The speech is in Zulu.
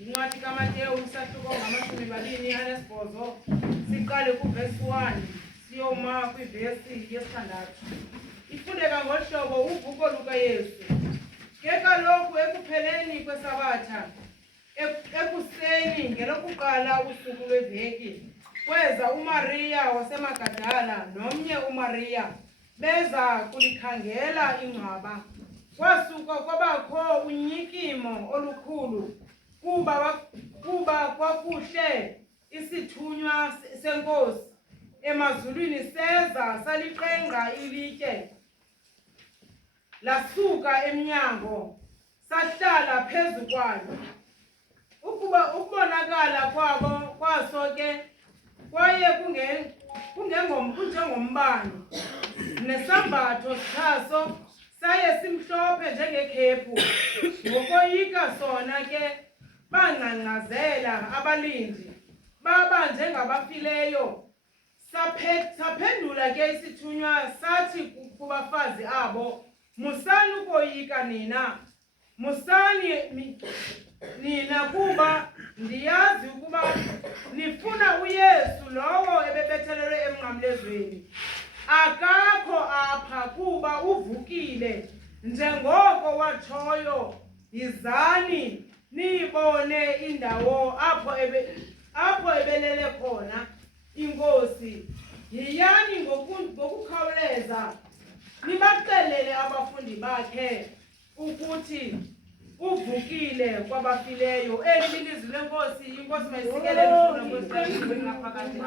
incwadi kaMateyu isahluko ngama-28 siqale kuvesi 1 siyoma kwivesi yesithandathu. Ifundeka ngohlobo uvuko lukaYesu. Ke kaloku ekupheleni kwesabatha ekuseni ngelokuqala usuku lweveki kweza uMariya wasemagadala nomnye uMariya beza kulikhangela ingcwaba. Kwasuka kwabakho unyikimo olukhulu kuba kwakuhle isithunywa senkosi emazulwini seza saliqenga ilitye lasuka emnyango sahlala phezu kwalo. Ukubonakala kwaso ke kwaye kunjengombane, nesambatho saso saye simhlophe njengekhephu. Ngokoyika sona ke bangcangcazela abalindi baba njengabafileyo. Saphendula ke isithunywa sathi kubafazi abo, musani ukoyika nina, musani nina kuba ndiyazi ukuba nifuna uYesu lowo ebebethelelwe emnqamlezweni. Akakho apha kuba uvukile njengoko watshoyo. Yizani niyibone indawo apho ebelele khona iNkosi. Yiyani ngokukhawuleza nibaxelele abafundi bakhe ukuthi uvukile kwabafileyo. Eli lilizwi leNkosi. Inkosi mayisikele lifuna kwesiphakathi.